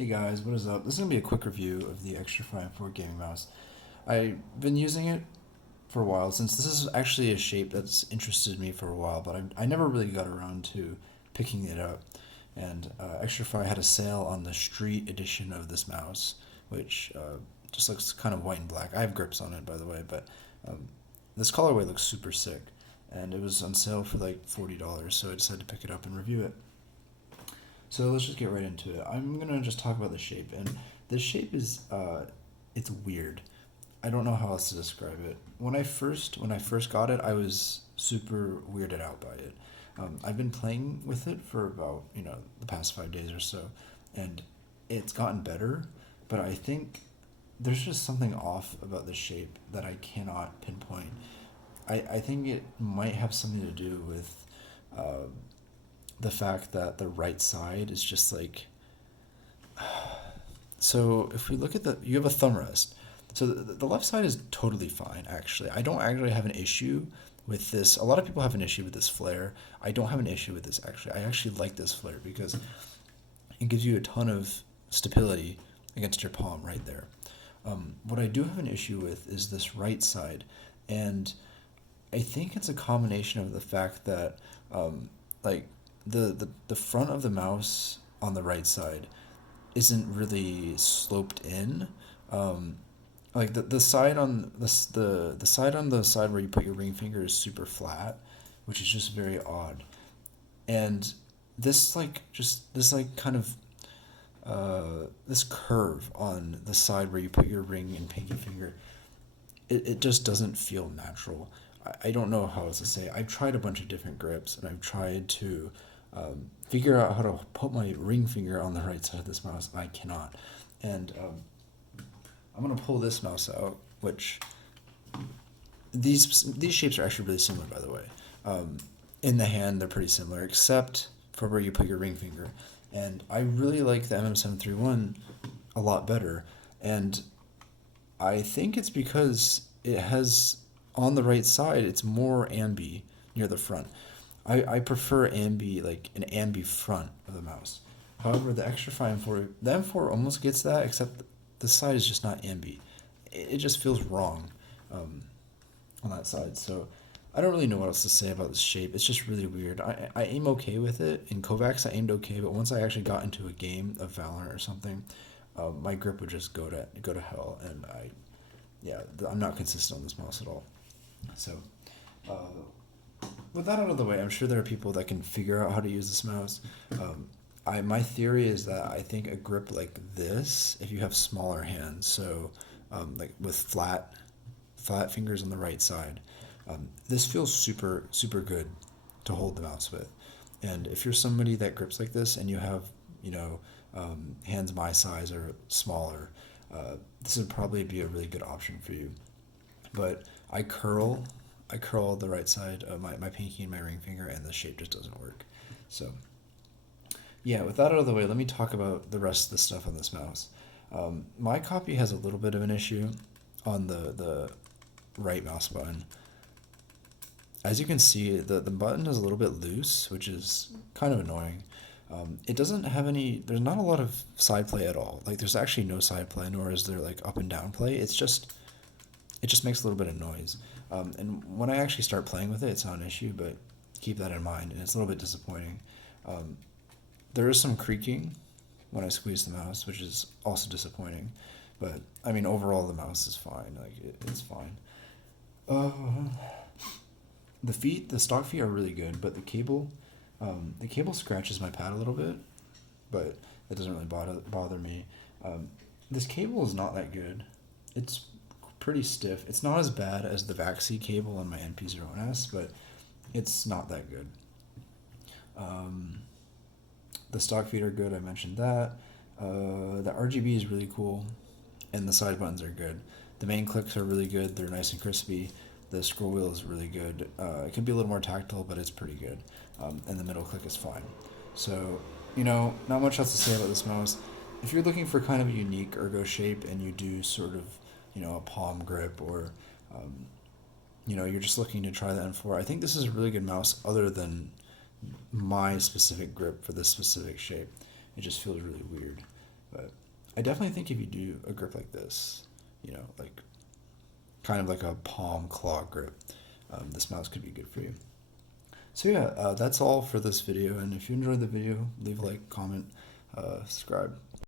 Hey guys, what is up? This is going to be a quick review of the Xtrfy 4 gaming mouse. I've been using it for a while since this is actually a shape that's interested me for a while, but I never really got around to picking it up. And Xtrfy had a sale on the street edition of this mouse, which just looks kind of white and black. I have grips on it, by the way, but um, this colorway looks super sick. And it was on sale for like $40, so I decided to pick it up and review it. So let's just get right into it. I'm gonna just talk about the shape, and this shape is it's weird. I don't know how else to describe it. When I first got it, I was super weirded out by it. I've been playing with it for about the past 5 days or so, and it's gotten better. But I think there's just something off about the shape that I cannot pinpoint. I think it might have something to do with uh, the fact that the right side is just like, so if we look at you have a thumb rest. So the left side is totally fine, actually. I don't actually have an issue with this. A lot of people have an issue with this flare. I don't have an issue with this, actually. I actually like this flare because it gives you a ton of stability against your palm right there. What I do have an issue with is this right side. And I think it's a combination of the fact that, like, the front of the mouse on the right side isn't really sloped in. Um, like the side on the side on the side where you put your ring finger is super flat, which is just very odd. And this like kind of this curve on the side where you put your ring and pinky finger, it just doesn't feel natural. I don't know how else to say. I've tried a bunch of different grips and I've tried to figure out how to put my ring finger on the right side of this mouse. I cannot. And I'm gonna pull this mouse out, which these shapes are actually really similar, by the way. In the hand, they're pretty similar, except for where you put your ring finger. And I really like the MM731 a lot better. And I think it's because it has on the right side, it's more ambi near the front. I prefer ambi, like an ambi front of the mouse. However, the Xtrfy M4, the M4 almost gets that, except the side is just not ambi. It just feels wrong on that side. So I don't really know what else to say about this shape. It's just really weird. I aim okay with it. In Kovacs, I aimed okay, but once I actually got into a game of Valorant or something, my grip would just go to hell, and I'm not consistent on this mouse at all. So, with that out of the way, I'm sure there are people that can figure out how to use this mouse. My theory is that I think a grip like this, if you have smaller hands, so like with flat fingers on the right side, this feels super super good to hold the mouse with. And if you're somebody that grips like this and you have hands my size or smaller, this would probably be a really good option for you. But I curl the right side of my pinky and my ring finger, and the shape just doesn't work. So, yeah, with that out of the way, let me talk about the rest of the stuff on this mouse. My copy has a little bit of an issue on the right mouse button. As you can see, the button is a little bit loose, which is kind of annoying. It doesn't have there's not a lot of side play at all. Like, there's actually no side play, nor is there like up and down play. It just makes a little bit of noise. And when I actually start playing with it, it's not an issue, but keep that in mind, and it's a little bit disappointing. Um, there is some creaking when I squeeze the mouse, which is also disappointing. But I mean, overall, the mouse is fine. Like it's fine. Uh, the stock feet are really good, but the cable scratches my pad a little bit, but it doesn't really bother me. Um, this cable is not that good. It's pretty stiff. It's not as bad as the Vaxi cable on my NP01S, but it's not that good. The stock feet are good. I mentioned that. The RGB is really cool, and the side buttons are good. The main clicks are really good. They're nice and crispy. The scroll wheel is really good. It can be a little more tactile, but it's pretty good. And the middle click is fine. So, not much else to say about this mouse. If you're looking for kind of a unique ergo shape and you do sort of, a palm grip, or, you're just looking to try the M4, I think this is a really good mouse other than my specific grip for this specific shape. It just feels really weird. But I definitely think if you do a grip like this, like kind of like a palm claw grip, this mouse could be good for you. So yeah, that's all for this video, and if you enjoyed the video, leave a like, comment, subscribe.